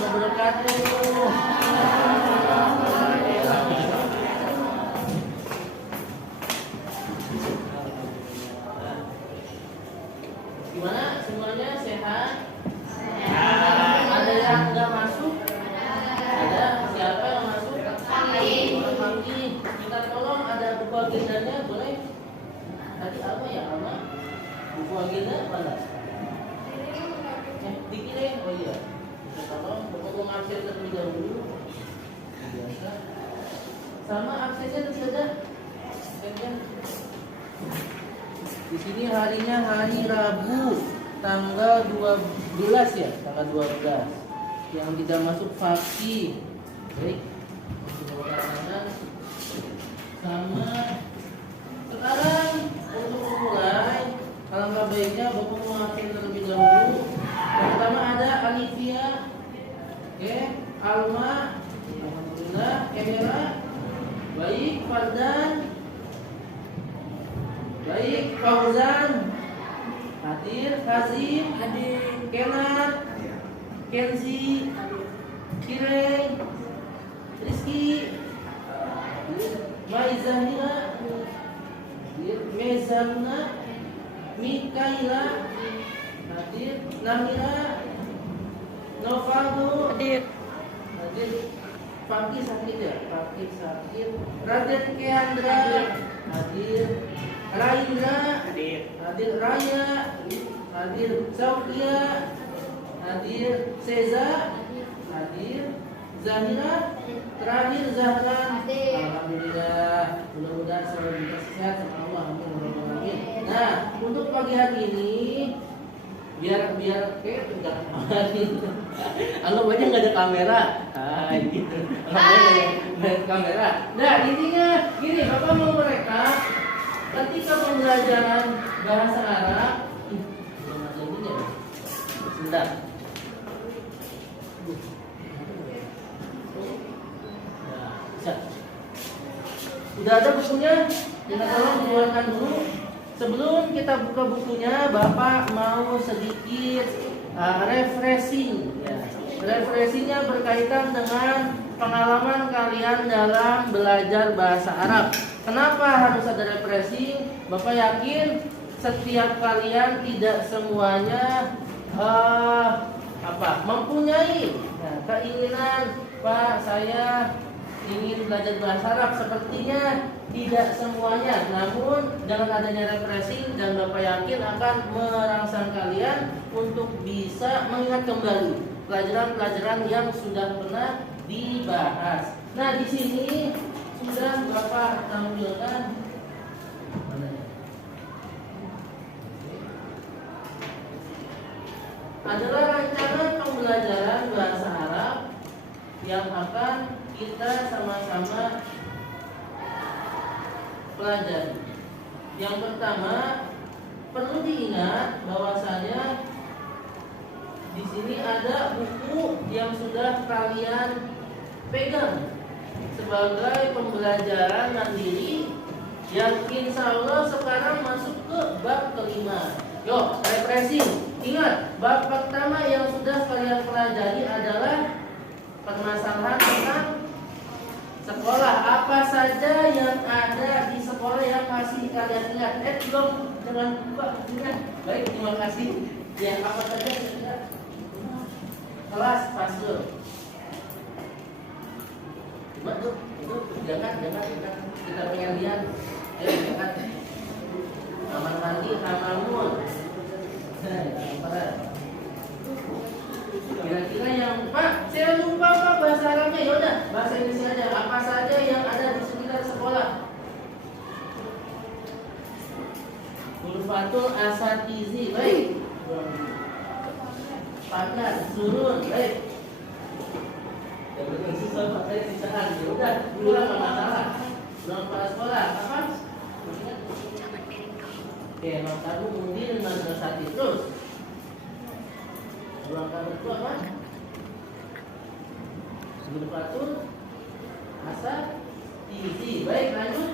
wabarakatuh. Gimana semuanya sehat? Ada yang nggak masuk? Ada. Siapa yang masuk? Kami. Minta tolong ada buku agendanya, boleh? Tadi apa ya, Alma? Buku agenda mana? Dikirim. Oh iya. Minta tolong buku absen terlebih dahulu. Biasa. Sama absennya tadi ada. Absennya. Di sini harinya hari Rabu, tanggal 12 ya, tanggal 12. Yang tidak masuk fakih. Baik. Sama sekarang untuk memulai, alangkah baiknya Bapak mengakhir terlebih dahulu. Yang pertama ada Alifia, oke, Alma, alhamdulillah, Emira, baik, Fardan, baik, Fauzan, hadir, Kazim, hadir, Kenat, Kenzi, Kireng, Rizky, Maizahira, Mezamna, Mikaila, hadir, Namira, Novaldo, hadir, Fakih sakit ya, Fakih sakit, Raden Keandra, hadir, Raindra, hadir, Raya, hadir, Saukia, hadir, Seza, hadir, Zahira, terakhir Zahran. Alhamdulillah, mudah-mudahan selalu dikasih sehat sama Allah. Amin. Nah, untuk pagi hari ini biar kayak enggak anggap aja nggak ada kamera. Gitu. Nggak ada kamera. Nah, intinya gini, Bapak mau mereka ketika pembelajaran bahasa Arab. Belum ada ininya. Sebentar. Sudah ada bukunya? Kita tolong keluarkan dulu. Sebelum kita buka bukunya, Bapak mau sedikit refreshing. Ya. Refreshingnya berkaitan dengan pengalaman kalian dalam belajar bahasa Arab. Kenapa harus ada refreshing? Bapak yakin setiap kalian tidak semuanya mempunyai keinginan, Pak, saya ingin belajar bahasa Arab. Sepertinya tidak semuanya. Namun dengan adanya refreshing, dan Bapak yakin akan merangsang kalian untuk bisa mengingat kembali pelajaran-pelajaran yang sudah pernah dibahas. Nah, di sini sudah Bapak tampilkan adalah rancangan pembelajaran bahasa Arab yang akan kita sama-sama pelajari. Yang pertama, perlu diingat bahwasanya di sini ada buku yang sudah kalian pegang sebagai pembelajaran mandiri yang insya Allah sekarang masuk ke bab kelima. Yuk, refreshing. Ingat, bab pertama yang sudah kalian pelajari adalah permasalahan tentang sekolah. Apa saja yang ada di sekolah yang masih kalian ingat? Belum, jangan lupa ingat. Baik, terima kasih. Ya, apa saja yang ingat? Kelas pasur. Coba tuh, itu jangan kita pengen lihat. Ayo, jangan. Kamar mandi, hamamun. Kira-kira yang Pak, saya lupa Pak bahasa Arabnya. Ya udah, bahasa Indonesia aja. Apa saja yang ada di sekitar sekolah? Ghurfatul asatizi, baik. Pagar, surun, baik. Jangan susah Pak, saya sisaan. Ya udah, pulang nggak masalah. Pulang kepala sekolah, apa? Oke, maktabu mundir madrasati terus. Ruang kamar itu apa? Ghurfatul asatizi. Baik, lanjut.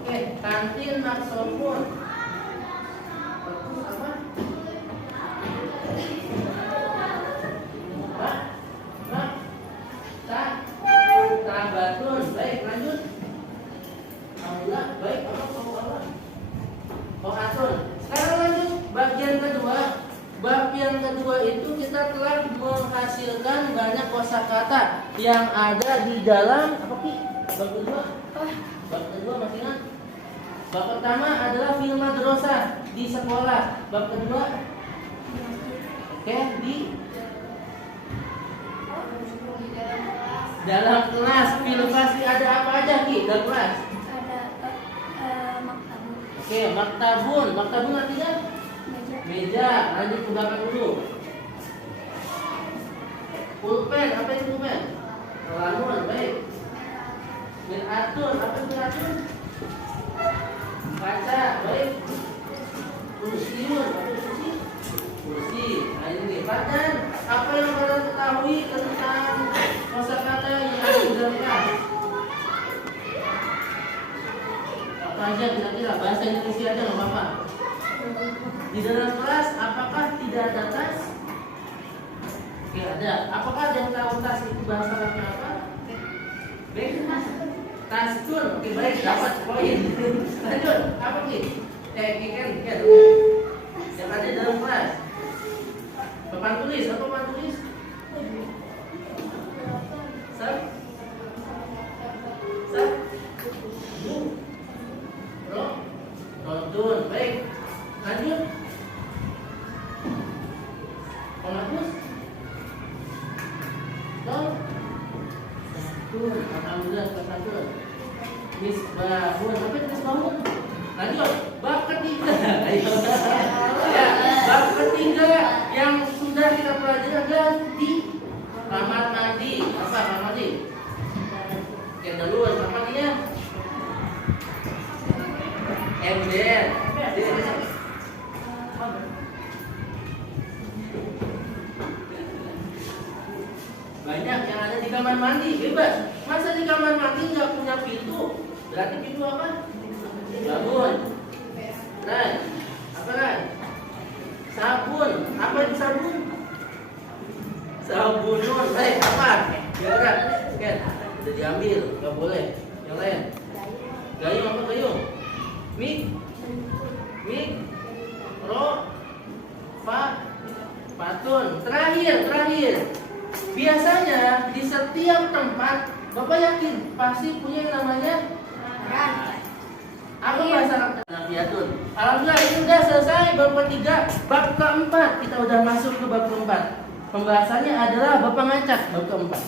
Oke, kantin maksofon. Terus apa? kita telah menghasilkan banyak kosakata yang ada di dalam apa Ki? Bab kedua. Bab kedua masih ingat? Bab pertama adalah fil madrasah di sekolah. Bab kedua di dalam kelas. Fil fasli ada apa aja Ki dalam kelas? Ada maktabun. Maktabun artinya meja. Lanjut ke belakang dulu. Pulpen, apa itu pulpen? Lamun, baik. Mir'atun, apa itu mir'atun? Kaca, baik. Kursiun, apa itu kursi? Kursi. Nah ini badan. Apa yang kalian ketahui tentang kosakata yang ada di dalam kelas? Apa aja kira-kira? Bahasa Indonesia aja nggak apa-apa. Di dalam kelas, apakah tidak ada tas? Oke, ada. Apakah ada yang tahu tas itu bahasa Arabnya apa? Baik, tastun. Oke, baik, dapat poin. Lanjut, apa nih? Kiken. Yang ada dalam kelas. Papan tulis, apa papan tulis? Sab. Notun, baik. Lanjut. Penghapus. Alhamdulillah satu. Misbahun, apa itu misbahun? Lanjut, bab ketiga. Ayo. Ya, bab ketiga yang sudah kita pelajari adalah di kamar mandi. Apa kamar mandi? Yang dulu kamar mandinya ember. Banyak yang ada di kamar mandi, bebas. Masa di kamar mandi nggak punya pintu? Berarti pintu apa? Bangun. Ran, apa Ran? Sabun. Apa itu sabun? Sabunun. Apa? Ya berat. Kan? Itu diambil, nggak boleh. Yang lain. Gayung apa gayung? Patun. Terakhir. Biasanya di setiap tempat, Bapak yakin pasti punya yang namanya apa bahasa Arab? Nafiatun. Alhamdulillah ini sudah selesai bab ketiga. Bab keempat kita udah masuk ke bab keempat. Pembahasannya adalah bab pengacak bab keempat.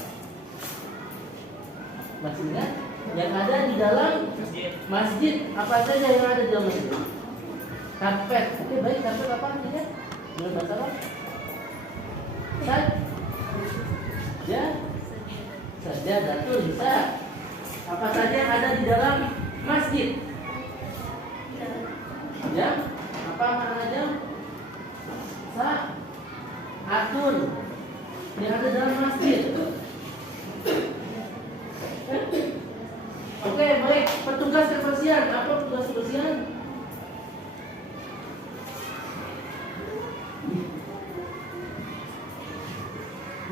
Masih ingat? Yang ada di dalam masjid. Apa saja yang ada di dalam masjid? Karpet. Oke baik, karpet apa artinya? Menurut bahasa Arab? Sajadah bisa. Apa saja yang ada di dalam masjid? Ya, apa maknanya? Atun yang ada dalam masjid. Oke, baik. Petugas kebersihan. Apa petugas kebersihan?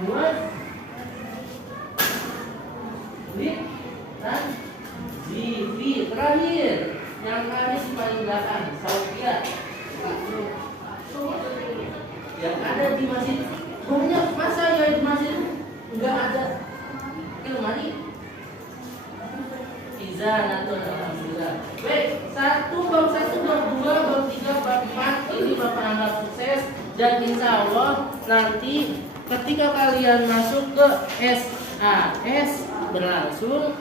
Muat dan CV. Terakhir yang tadi paling belakang Saufia yang ada di masjid. Banyak masa yang di masjid enggak ada lemari izanatun. Alhamdulillah. Baik, bab 1, bab 2, bab 3, bab 4 ini Bapak anggap sukses dan insya Allah nanti ketika kalian masuk ke SAS berlangsung,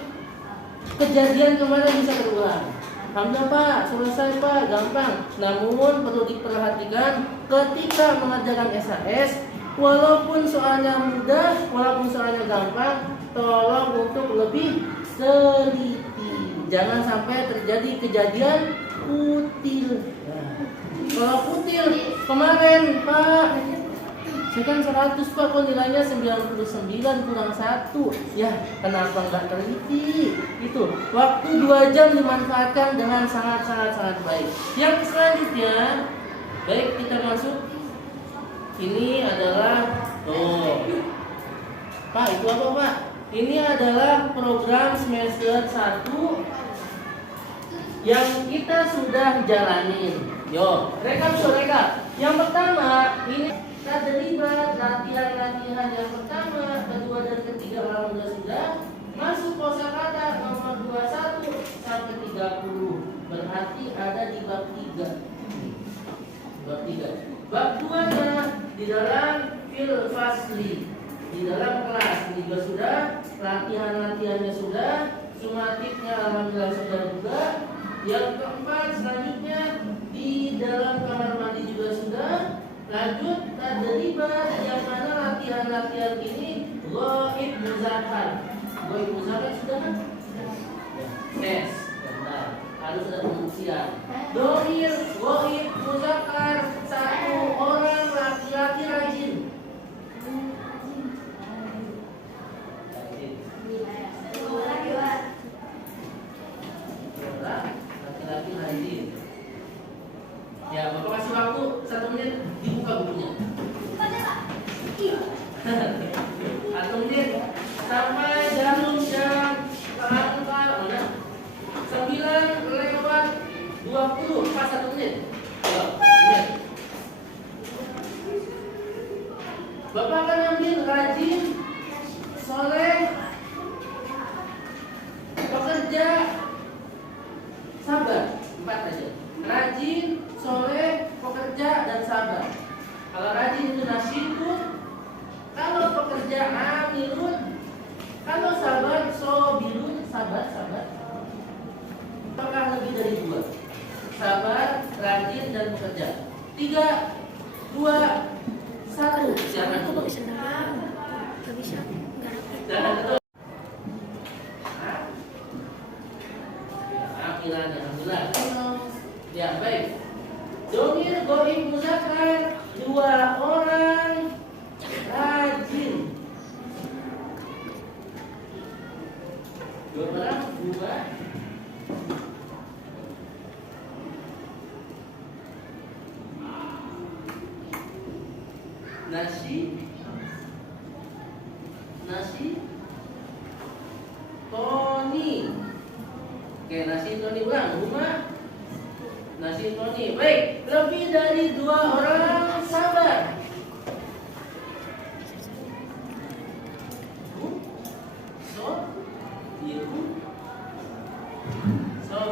kejadian kemarin bisa terulang. Alhamdulillah Pak, selesai Pak, gampang. Namun perlu diperhatikan ketika mengerjakan SAS, walaupun soalnya mudah, walaupun soalnya gampang, tolong untuk lebih teliti. Jangan sampai terjadi kejadian kutil. Kalau kutil kemarin Pak, saya kan 100 Pak, kok nilainya 99 kurang 1. Ya, kenapa nggak teliti? Itu waktu 2 jam dimanfaatkan dengan sangat baik. Yang selanjutnya, baik kita masuk. Ini adalah Pak, itu apa Pak? Ini adalah program semester 1 yang kita sudah jalanin. Yo, rekap. Yang pertama ini Tadribat, latihan-latihan yang pertama, kedua dan ketiga alhamdulillah sudah. Masuk kosakata nomor 21 sampai 30. Berarti ada di bab 3. Bab 3. Bab 2-nya di dalam fil fasli, di dalam kelas ini juga sudah, latihan-latihannya sudah, sumatifnya alhamdulillah sudah juga. Yang keempat selanjutnya di dalam kamar mandi juga sudah. Lanjut tadribat yang mana latihan-latihan ini ghaib muzakkar. Ghaib muzakkar sudah kan? Tes, benar. Harus ada pembuktian. Domir ghaib muzakkar, satu orang laki-laki rajin. Laki-laki rajin. Ya, Bapak kasih waktu 1 menit, dibuka bukunya. 1 menit sampai jam angka 9:20, pas 1 menit. Menit. Bapak akan ambil rajin, soleh, pekerja, sabar. 4 aja. Rajin, soleh, pekerja, dan sabar. Kalau rajin itu nasyidun, kalau pekerja amilun, kalau sabar sobirun, sabar. Apakah lebih dari 2? Sabar, rajin, dan pekerja. 3, 2, 1. Siapa Aku dulu? pakai sendal. Gak bisa. Gak rapi. Jangan betul. Alhamdulillah. Ya baik. Domir ghaib muzakkar, 2 orang rajin. 2 orang juga nasi Tony. Oke, nasi Tony ulang. Rumah nasi Tony. Baik, lebih dari 2 orang sabar.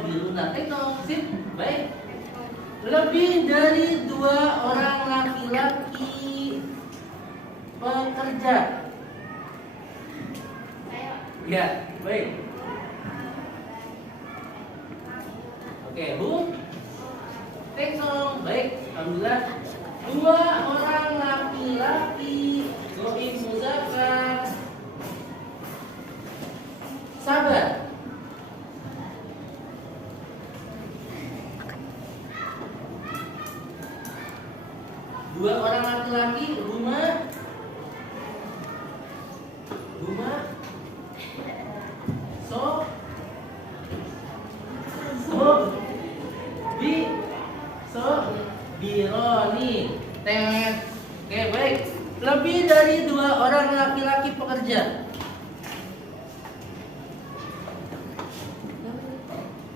Biru nanti sip. Baik. Lebih dari 2 orang laki-laki pekerja. Ya, baik. Oke, Bu. Tengsong, baik. Alhamdulillah. 2 orang laki-laki ghaib muzakkar sabar. 2 orang laki-laki rumah bironi tet. Oke, baik. Lebih dari 2 orang laki-laki pekerja.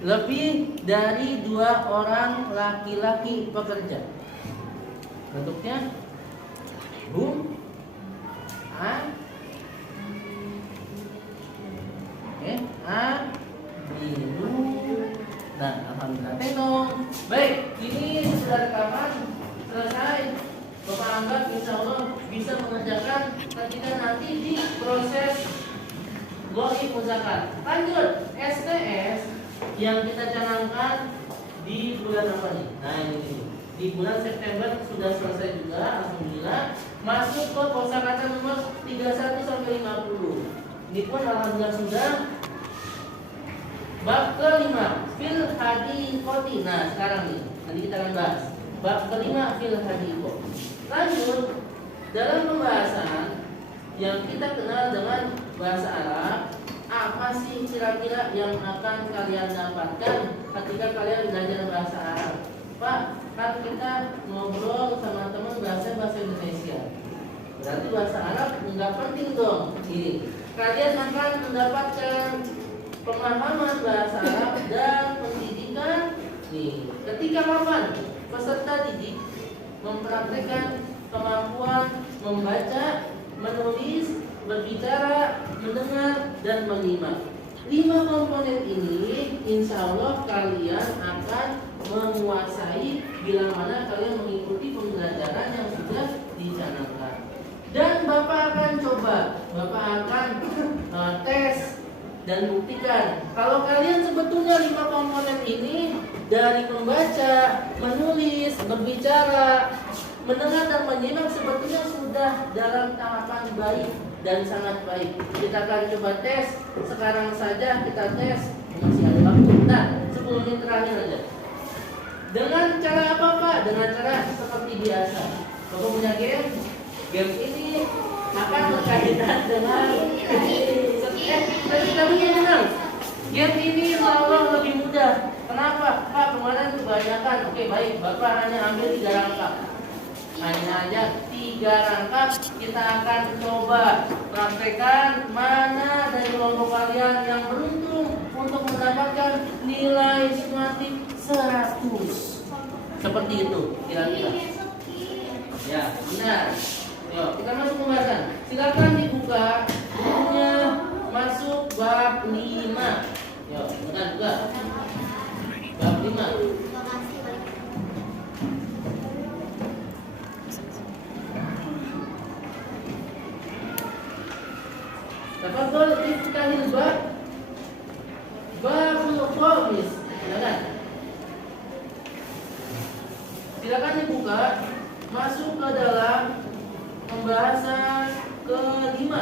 Lebih dari 2 orang laki-laki pekerja. Bentuknya a. Oke, a biru. Nah, alhamdulillah. Tenong. Baik, ini sudah rekaman selesai. Bapak anggap insya Allah bisa mengerjakan ketika nanti di proses ghaib muzakkar. Lanjut, STS yang kita canangkan di bulan apa nih? Nah, ini. Di bulan September sudah selesai juga, alhamdulillah. Masuk ke kosakata nomor 31 sampai 50. Ini pun alhamdulillah sudah. Bab kelima, fil hadiqoti. Nah, sekarang nih, nanti kita akan bahas. Bab kelima, fil hadiqot. Lanjut, dalam pembahasan yang kita kenal dengan bahasa Arab, apa sih kira-kira yang akan kalian dapatkan ketika kalian belajar bahasa Arab? Pak, kan kita ngobrol sama teman bahasa Indonesia. Berarti bahasa Arab nggak penting dong. Ini kalian akan mendapatkan pemahaman bahasa Arab dan pendidikan. Nih, ketika kapan peserta didik mempraktikkan kemampuan membaca, menulis, berbicara, mendengar, dan menyimak. 5 komponen ini insya Allah kalian akan menguasai bila mana kalian mengikuti pembelajaran yang sudah dicanangkan. Dan Bapak akan coba, Bapak akan tes dan buktikan kalau kalian sebetulnya 5 komponen ini dari membaca, menulis, berbicara, mendengar dan menyimak sebetulnya sudah dalam tahapan baik dan sangat baik. Kita akan coba tes sekarang saja, kita tes, masih ada waktu. Nah, 10 menit terakhir aja. Dengan cara apa Pak? Dengan cara seperti biasa. Bapak punya game. Game ini akan berkaitan dengan tapi tenang. Game ini seolah lebih mudah. Kenapa? Pak, kemarin kebanyakan. Oke, baik. Bapak hanya ambil 3 rangkap. Hanya aja 3 rangkap. Kita akan coba praktekkan mana dari kelompok kalian yang beruntung untuk mendapatkan nilai sumatif 100. Seperti itu kira-kira. Ya, benar. Yuk, kita masuk pembahasan. Silakan dibuka bukunya, masuk bab 5. Yuk, bukan buka. Bab 5. Tafadhol iftahil bab babul khamis. Silakan dibuka, masuk ke dalam pembahasan ke-5.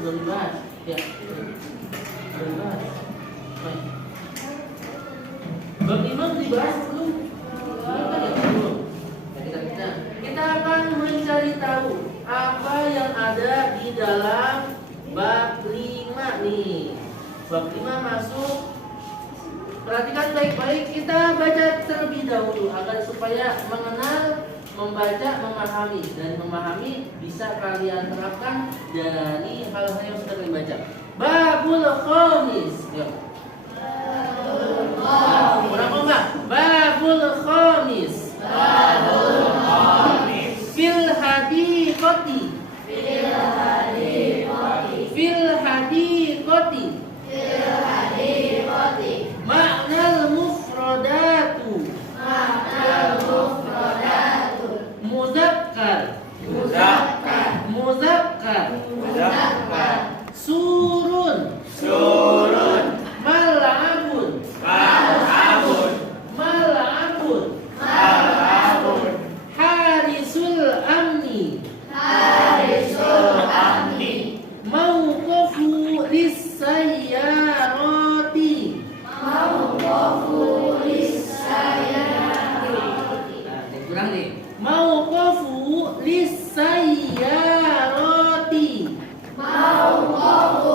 Belum dibahas. Ya. Belum dibahas. Baik. Bab 5 dibahas belum? Belum. Kita akan mencari tahu apa yang ada di dalam bab 5 nih. Bab 5 masuk. Perhatikan baik-baik, kita baca terlebih dahulu agar supaya mengenal, membaca, memahami, dan memahami bisa kalian terapkan dari hal-hal yang sudah kalian baca. Babul khamis. Yuk. Kurang kompak. Babul khamis. Babul khamis. Fil hadiqati. Fil hadiqati. Fil hadiqati. Fil hadiqati. Ma'nal mufradatu. Ma'nal mufradatu. Muzakkar. Muzakkar. Muzakkar. Muzakkar. Surun. Surun. Mal'abun. Mal'abun. Mal'abun. Mal'abun. Harisul amni. Harisul amni. Mauqafu lis-sayyarati. Mauqafu lis-sayyarati. Nah, kurang nih. Mauqafu lis-sayyarati. Mauqafu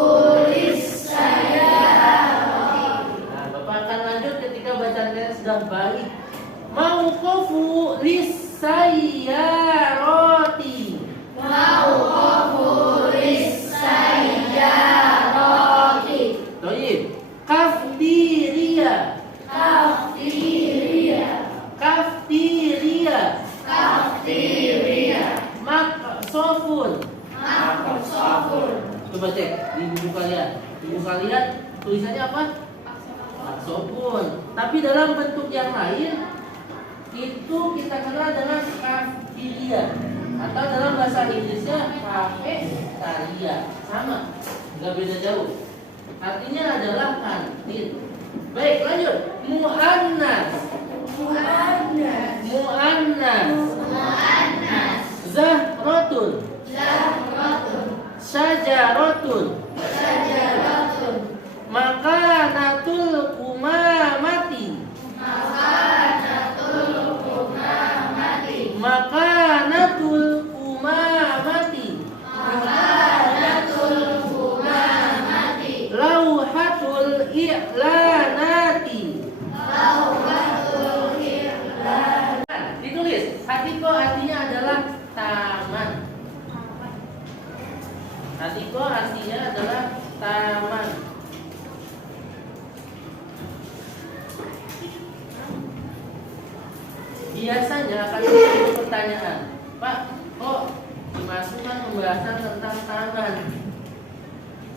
lis-sayyarati. Nah, Bapak akan lanjut ketika bacaannya sudah baik. Mauqafu lis-sayyarati. Mauqafu lis-sayyarati. Baik. Kaftiria. Kaftiria. Kaftiria. Kaftiria. Maksofun. Maksofun. Coba cek di buku kalian. Di buku kalian tulisannya apa? Maksofun. Tapi dalam bentuk yang lain itu kita kenal dengan kaftiria, atau dalam bahasa Inggrisnya kafetaria. Sama, nggak beda jauh. Artinya adalah kantin. Baik, lanjut. Muannas. Muannas. Muannas. Muannas. Zahratun. Zahratun. Syajaratun. Syajaratun. Makanatul umamati. Makanatul umamati. Makanatul umamati. Makanatul umamati. Lauhatul i'lanati. Lauhatul i'lanati. Ditulis. Hatiko artinya adalah taman. Hatiko artinya adalah taman. biasanya akan muncul pertanyaan, Pak, kok dimasukkan pembahasan tentang taman?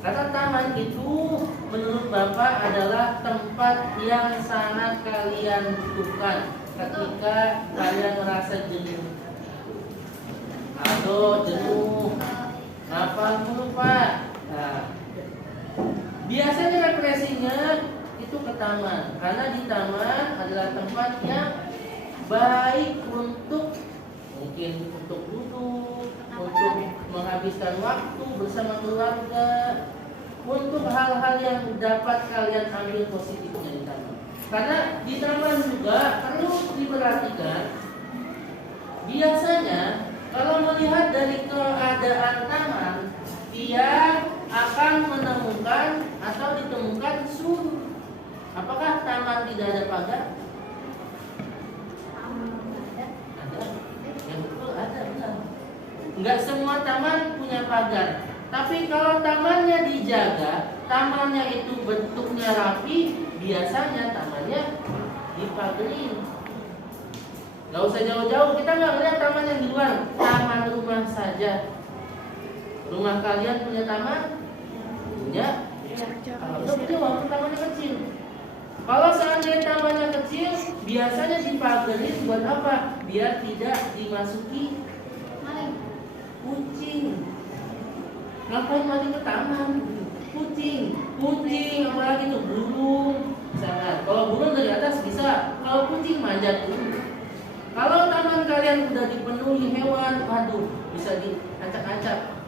Kata taman itu menurut Bapak adalah tempat yang sangat kalian butuhkan ketika kalian merasa jenuh. Atau jenuh, ngapal mulu Pak. Nah, biasanya refreshingnya itu ke taman, karena di taman adalah tempat yang baik untuk mungkin untuk duduk, untuk menghabiskan waktu bersama keluarga, untuk hal-hal yang dapat kalian ambil positifnya di taman. Karena di taman juga perlu diperhatikan, biasanya kalau melihat dari keadaan taman, dia akan menemukan atau ditemukan surut. Apakah taman tidak ada pagar? Ada. Yang betul ada, benar. Enggak semua taman punya pagar. Tapi kalau tamannya dijaga, tamannya itu bentuknya rapi, biasanya tamannya dipagerin. Gak usah jauh-jauh, kita nggak lihat taman yang di luar, taman rumah saja. Rumah kalian punya taman? Punya? Kalau punya, walaupun tamannya kecil. Kalau seandainya tamannya kecil, biasanya dipagerin buat apa? Biar tidak dimasuki kucing. Ngapain lagi ke taman? Kucing, apalagi tuh burung. Misalkan, kalau burung dari atas bisa, kalau kucing manjat dulu. Kalau taman kalian sudah dipenuhi hewan, waduh, bisa diacak-acak.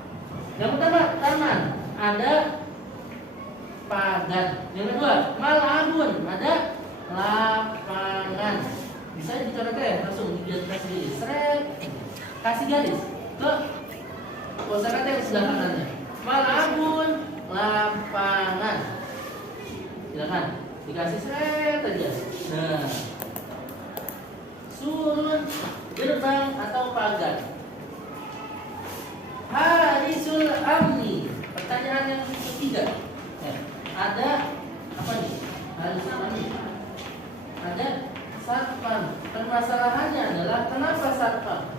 Yang pertama, taman ada pagar. Yang kedua, malabun, ada lapangan. Bisa dicoret ya, langsung digaris sendiri. Seret, kasih garis ke kosakata yang sebelah kanannya. Malabun, lapangan. Silakan dikasih seret aja. Nah, surut, gerbang atau pagar. Harisul amni. Pertanyaan yang ketiga. Ada apa nih? Harisul amni. Ada satpam. Permasalahannya adalah kenapa satpam?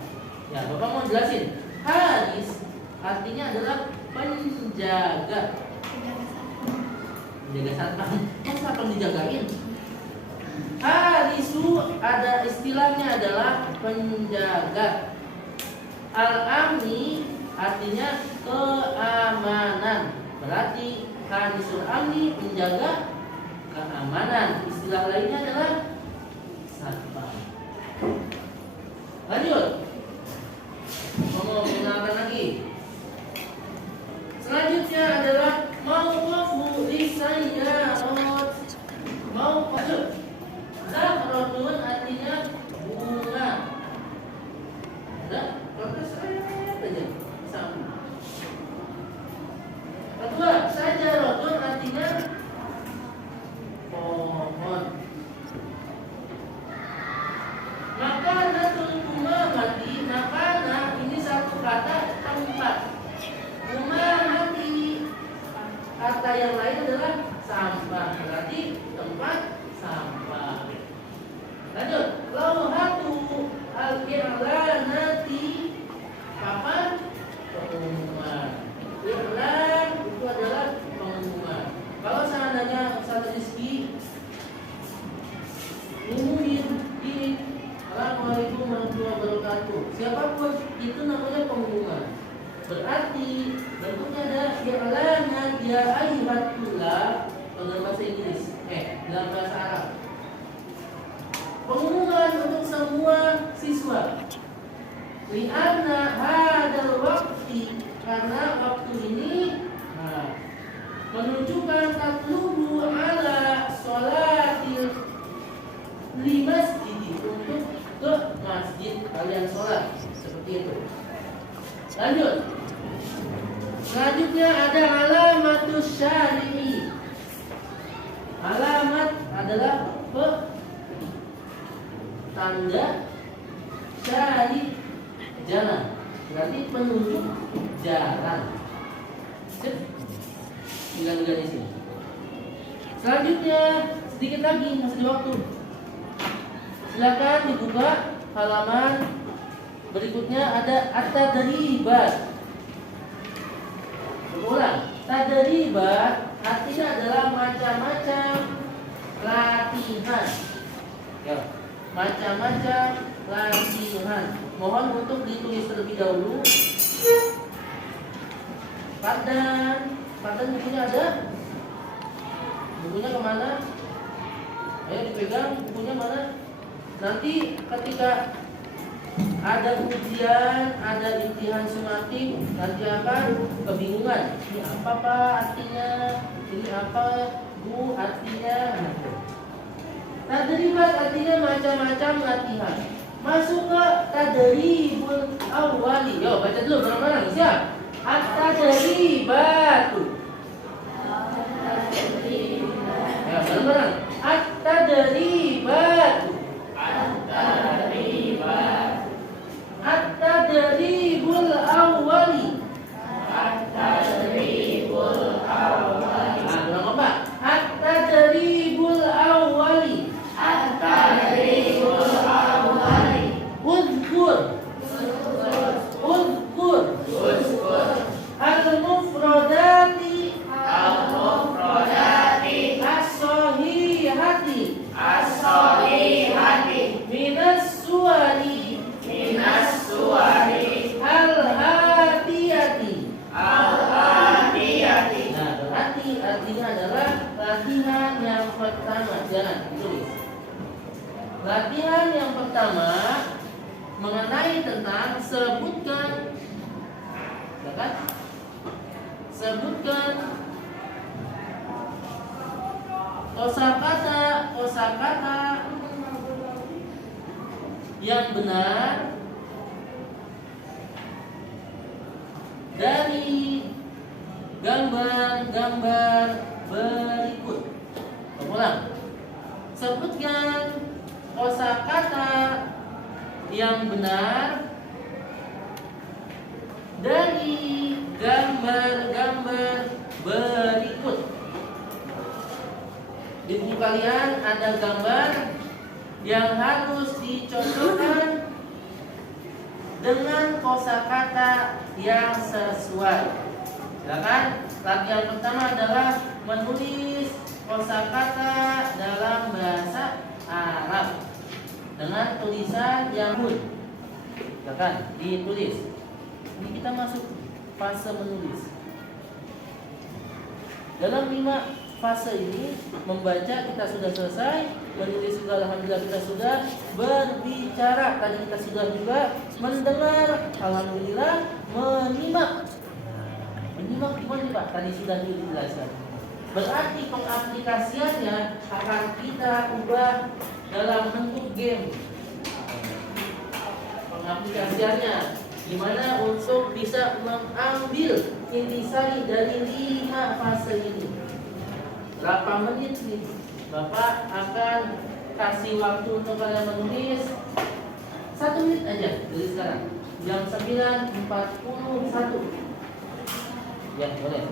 Ya, Bapak mau jelasin. Haris artinya adalah penjaga. Penjaga satpam. Kok satpam dijagain? Harisu ada istilahnya adalah penjaga. Al-amni artinya keamanan. Berarti harisul amni menjaga keamanan. Istilah lainnya adalah satpam. Lanjut. Mau mengenalkan lagi. Selanjutnya adalah mauqafu lisayyarat. Mauqafu Zahratun artinya bunga. Ada protes aja sama. Kedua, sajaratun artinya pohon. Makanatul umamati, makana ini satu kata tempat. Umamati kata yang lain adalah sampah. Berarti tempat sampah. Lanjut, lauhatu al-i'lanati, papan pengumuman. I'lan itu adalah pengumuman. Kalau seandainya Ustaz Rizky ngumumin ini, Assalamualaikum warahmatullahi wabarakatuh, siapapun itu namanya pengumuman. Berarti bentuknya ada i'lanat ya ayyuhatullah dalam bahasa Inggris, dalam bahasa Arab. Pengumuman untuk semua siswa. Li'anna hadal waqti, karena waktu ini menunjukkan tatlubu ala sholatil limasjid, untuk ke masjid kalian sholat seperti itu. Lanjut. Selanjutnya ada alamatus syari'i. Alamat adalah tanda syari, jalan. Berarti penunjuk jalan. Tinggal di sini. Selanjutnya sedikit lagi, masih ada waktu. Silakan dibuka halaman berikutnya ada at-tadribat. Ulang. Tadribat artinya adalah macam-macam latihan. Ya, macam-macam latihan. Mohon untuk ditulis terlebih dahulu. Padan bukunya ada? Bukunya kemana? Ayo dipegang, bukunya mana? Nanti ketika ada ujian, ada imtihan sumatik, nanti akan kebingungan. Ini apa Pak artinya? Ini apa Bu artinya? Tadribat artinya macam-macam latihan. Masuk ke tadribul awwali. Yo baca dulu bareng-bareng. Siap? At-tadribatu. Ya bareng-bareng. At-tadribatu. At-tadribul awwali. Nah, ulang apa? At-tadribul awwali. Uzkur al-mufradati as-sahihati minas suwari al-atiyati. Nah, berarti artinya adalah latihan yang pertama. Jangan ditulis. Latihan yang pertama mengenai tentang sebutkan, ya kan? Sebutkan kosakata yang benar dari gambar-gambar berikut. Ulang. Sebutkan kosakata yang benar dari gambar-gambar berikut. Di buku kalian ada gambar yang harus dicocokkan dengan kosakata yang sesuai. Silakan. Latihan pertama adalah menulis kosakata dalam bahasa Arab dengan tulisan yang mudah. Silakan ditulis. Ini kita masuk fase menulis. Dalam 5 fase ini membaca kita sudah selesai, menulis juga alhamdulillah kita sudah, berbicara tadi kita sudah juga, mendengar alhamdulillah, menyimak gimana Pak? Tadi sudah dijelaskan. Berarti pengaplikasiannya akan kita ubah dalam bentuk game. Pengaplikasiannya gimana untuk bisa mengambil intisari dari 5 fase ini. Berapa menit nih? Bapak akan kasih waktu untuk kalian menulis 1 menit aja dari sekarang. Jam 9.41. Ya boleh.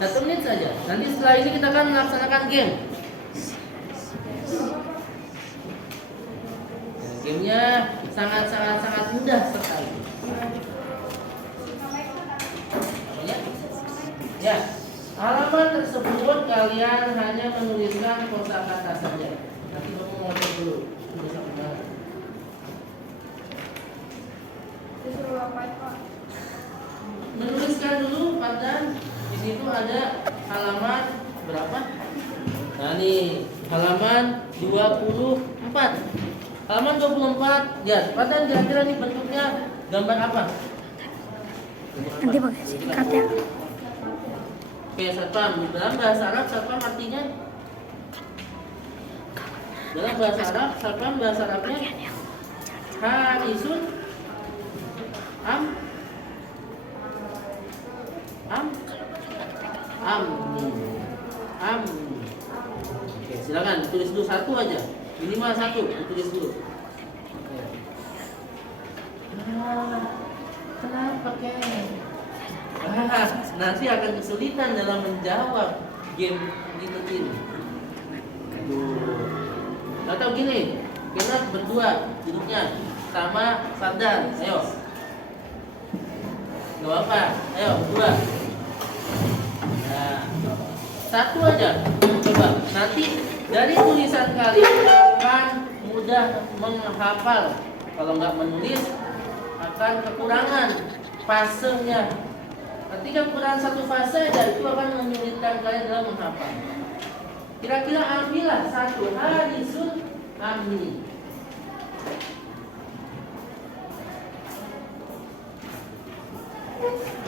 1 menit saja. Nanti setelah ini kita akan melaksanakan game. Gamenya sangat mudah sekali. Ya, halaman tersebut kalian hanya menuliskan kosakata saja. Nanti kamu mau cek dulu. Menuliskan dulu pada di situ ada halaman berapa? Nah nih halaman 24. Halaman 24. Ya, pada kira-kira nih bentuknya gambar apa? Nanti pakai singkat ya. Oke, satpam. Dalam bahasa Arab satpam artinya? Dalam bahasa Arab satpam bahasa Arabnya harisun am. Oke, silakan tulis dulu 1 aja. Minimal 1, tulis dulu. Kenapa nanti akan kesulitan dalam menjawab game ini. Atau gini, Kita berdua duduknya sama Sardan. Ayo. Gak apa, ayo berdua. Nah, satu aja. Coba nanti dari tulisan kalian akan mudah menghafal. Kalau nggak menulis akan kekurangan fasenya. Ketika kurang satu fase aja itu akan menyulitkan kalian dalam menghafal. Kira-kira ambillah satu hadisul amni.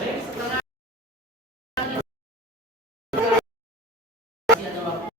Baik, setengah masih ada waktu.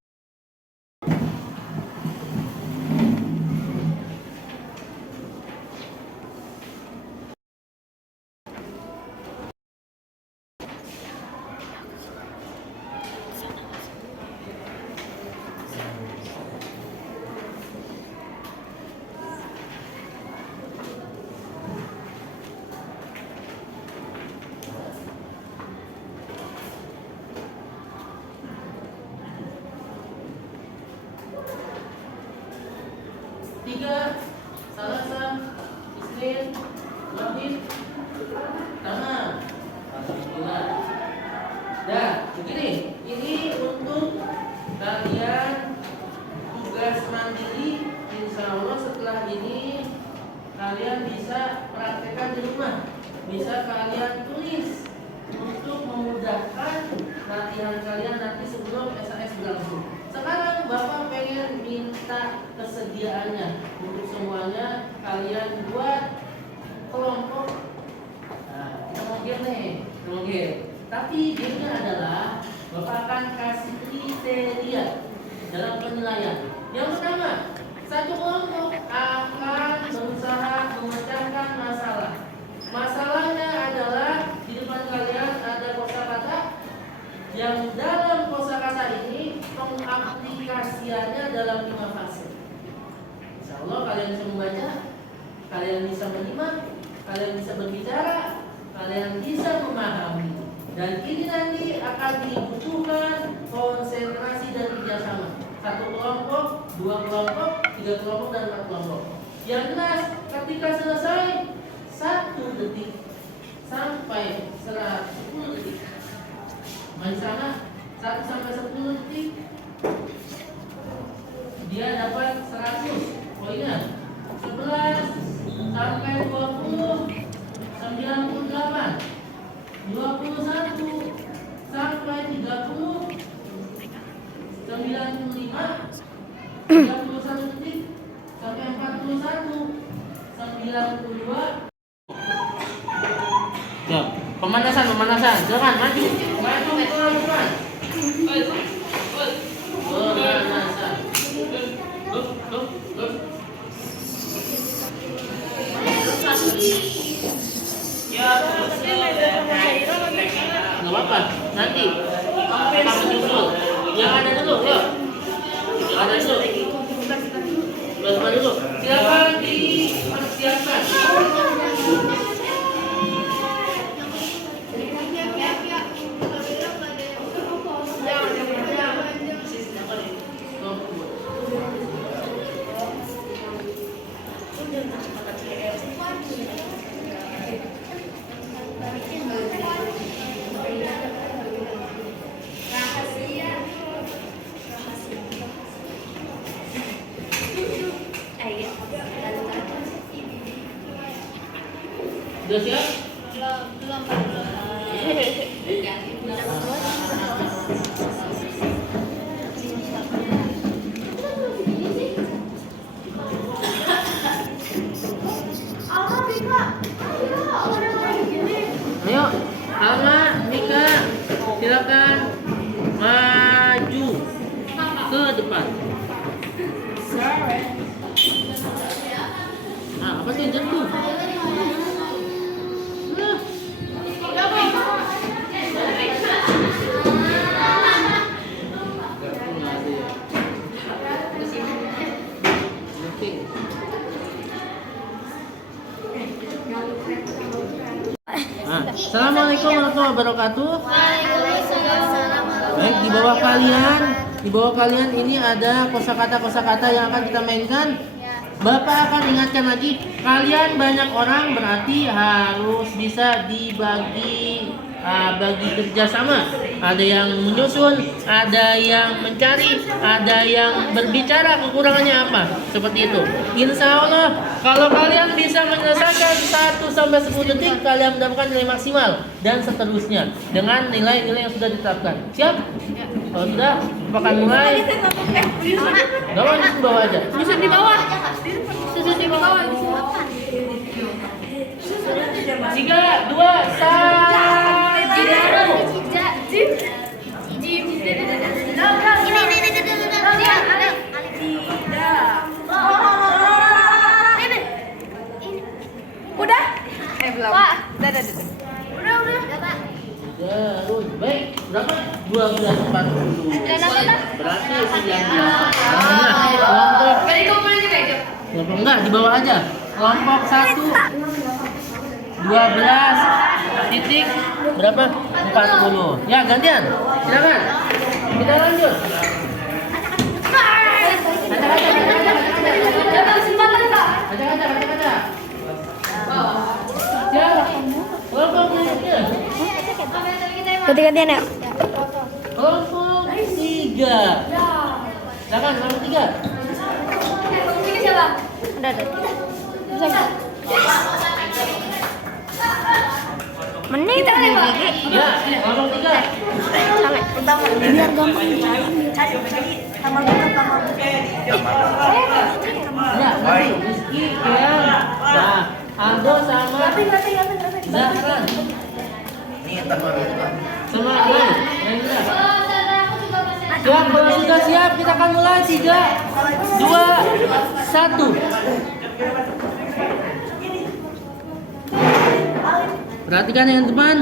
Tiga, Salasa, Isnin, Wahid, Tamam. Alhamdulillah. Nah, begini, ini untuk kalian tugas mandiri. Insya Allah setelah ini kalian bisa praktekkan di rumah, bisa kalian tulis untuk memudahkan latihan kalian nanti sebelum SAS berlangsung. Sekarang Bapak pengen minta kesediaannya untuk semuanya kalian buat kelompok. Nah, kita mau game nih, mau game. Tapi gamenya adalah Bapak akan kasih kriteria dalam penilaian. Yang pertama, satu kelompok akan berusaha memecahkan masalah. Masalahnya adalah di depan kalian ada kosakata yang dalam kosakata ini pengaplikasiannya dalam 5 fase. Insya Allah kalian bisa membaca, kalian bisa menyimak, kalian bisa berbicara, kalian bisa memahami. Dan ini nanti akan dibutuhkan konsentrasi dan kerjasama. 1 kelompok, 2 kelompok, 3 kelompok, dan 4 kelompok. Yang jelas ketika selesai 1 detik sampai 10 detik. Di sana 1 sampai 10 detik dia dapat 100 poinnya. 11 sampai 20 98. 21 sampai 30 95. 31 detik sampai 41 92. Ya, pemanasan. Silakan maju pelan-pelan. Pemanasan. Nggak apa-apa, nanti kamu nyusul. Yang ada dulu, ya. Yang ada dulu. Bersama dulu. Silakan dipersiapkan. Sudah siap? Belum. Ayo, Alma, Mika, silakan maju ke depan. Nah, apa sih yang jatuh? Assalamualaikum warahmatullahi wabarakatuh. Baik, di bawah kalian ini ada kosakata yang akan kita mainkan. Bapak akan ingatkan lagi, kalian banyak orang berarti harus bisa dibagi bagi kerjasama. Ada yang menyusun, ada yang mencari, ada yang berbicara kekurangannya apa. Seperti itu. Insya Allah kalau kalian bisa menyelesaikan 1-10 detik, kalian mendapatkan nilai maksimal dan seterusnya dengan nilai-nilai yang sudah ditetapkan. Siap? Kalau sudah, akan mulai. Bawa di bawah aja. Susun di bawah. Susun di bawah. 3, 2, 1. Udah? Belum. Pak, udah. Udah. Terus, baik. Berapa? 12.40. Berarti yang kelompok. Kelompok enggak, di bawah aja. Kelompok 1 12 titik berapa? 40. Ya, gantian. Silakan. Kita lanjut. Kaca. Siapa? Kelompok berikutnya. Ganti-gantian ya? Kelompok 3. Silakan, kelompok 3. Udah. Bisa nggak? Mending kita Ya, kelompok 3. biar gampang Ya, Rizky, Kean, nah, Aldo sama Zahran. Sama Ray. Siap, kalau sudah siap kita akan mulai. 3, 2, 1. Perhatikan yang depan.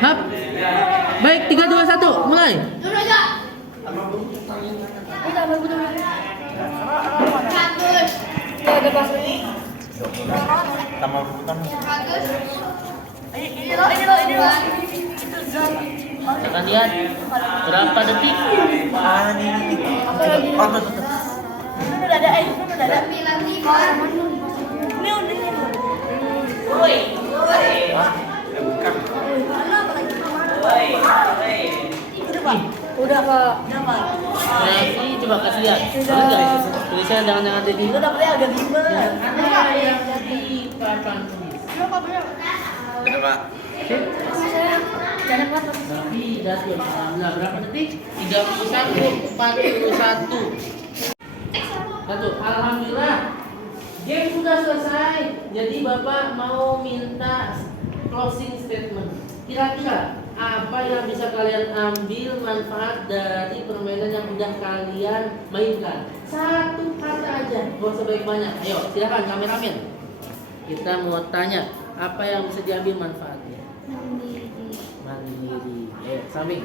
Hap. Baik, 3, 2, 1, mulai. Akan lihat berapa detik. Udah Pak. Berarti coba kasih lihat. Tulisannya jangan ada di. Udah dapetnya agak ribet. Ada yang di papan tulis. Tapi jatuh. Alhamdulillah, berapa detik? 31, 41. Alhamdulillah. Game sudah selesai. Jadi Bapak mau minta closing statement. Kira-kira apa yang bisa kalian ambil manfaat dari permainan yang udah kalian mainkan? Satu kata aja, gak usah banyak. Ayo, silakan kameramen. Kita mau tanya, apa yang bisa diambil manfaatnya? Mandiri. Samping.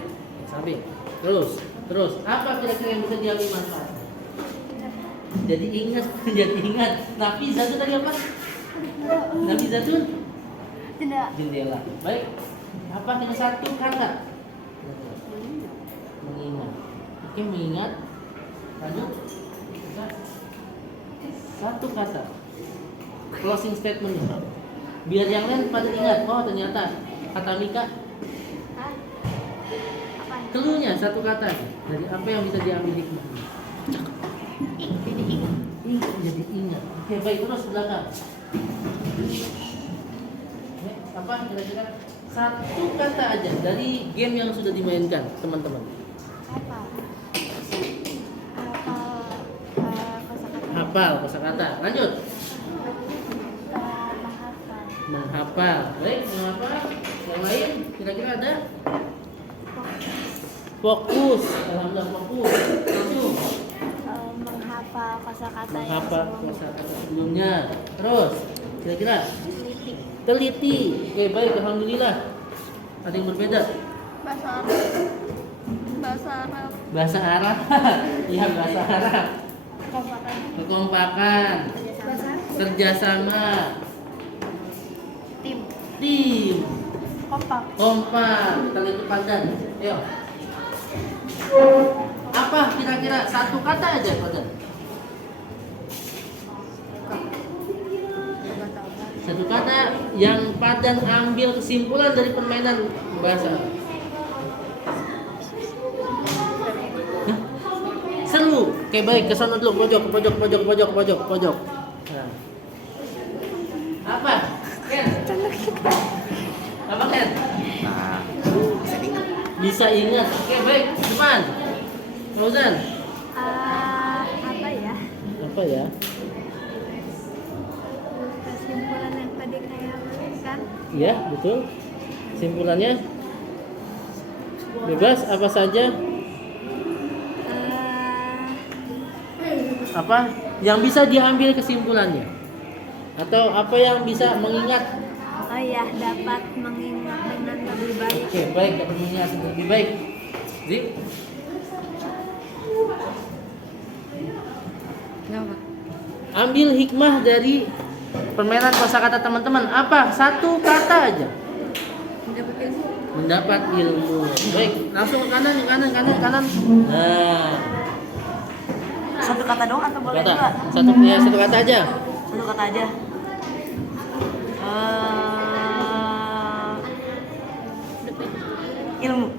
Terus. Apa kira-kira yang bisa diambil manfaat? Jadi ingat. Nabi Zatun tadi apa? Nabi Zatun? Jendela. Baik. Apa dengan satu kata? Mengingat. Oke, mengingat. Lanjut. Satu kata. Closing statement. Biar yang lain pada ingat. Oh, ternyata kata Mika. Keluhnya satu kata. Dari apa yang bisa diambil hikmahnya? Jadi ingat. Oke, baik, terus belakang. Apa kira-kira satu kata aja dari game yang sudah dimainkan teman-teman? Hafal kosakata. Lanjut. Menghafal. Baik, menghafal. Yang lain kira-kira ada? Fokus. Alhamdulillah, fokus. Langsung. Menghafal kosakata. Menghafal kosakata sebelumnya. Terus, kira-kira? Teliti. Oke, baik, alhamdulillah. Ada yang berbeda? Bahasa Arab. Iya, bahasa Arab. Kekompakan. Kerjasama. Tim. Kompak. Kita lihat padan. Ayo. Apa Apa kira-kira satu kata aja, Padan? Satu kata yang Padan ambil kesimpulan dari permainan bahasa. Hah? Seru. Oke, baik, ke sana dulu, pojok. Nah. Apa? Ken? Apa, Ken? Nah, Bisa ingat. Oke, baik. Depan. Fauzan. Apa ya? Apa ya? Kesimpulan yang tadi kayak berikan. Iya, betul. Simpulannya bebas apa saja. Apa yang bisa diambil kesimpulannya? Atau apa yang bisa mengingat? Oh ya, dapat mengingat dengan lebih baik. Oke, baik, dapat mengingat lebih baik. Zip. Ambil hikmah dari permainan kosakata teman-teman. Apa? Satu kata aja. Mendapat ilmu. Baik, langsung ke kanan. Nah, Satu kata doang atau boleh kata. dua? Satu kata aja. Satu kata aja.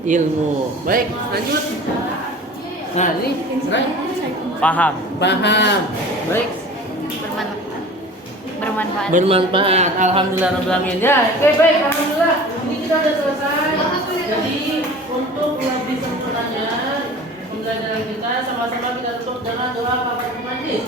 Ilmu. Baik, lanjut. Nah, ini right. paham. Paham. Baik, bermanfaat. Alhamdulillah rabbil alamin. Ya, oke, baik, alhamdulillah. Ini kita sudah selesai. Jadi, untuk lebih sempurnanya pembelajaran kita, sama-sama kita tutup dengan doa kafaratul majlis.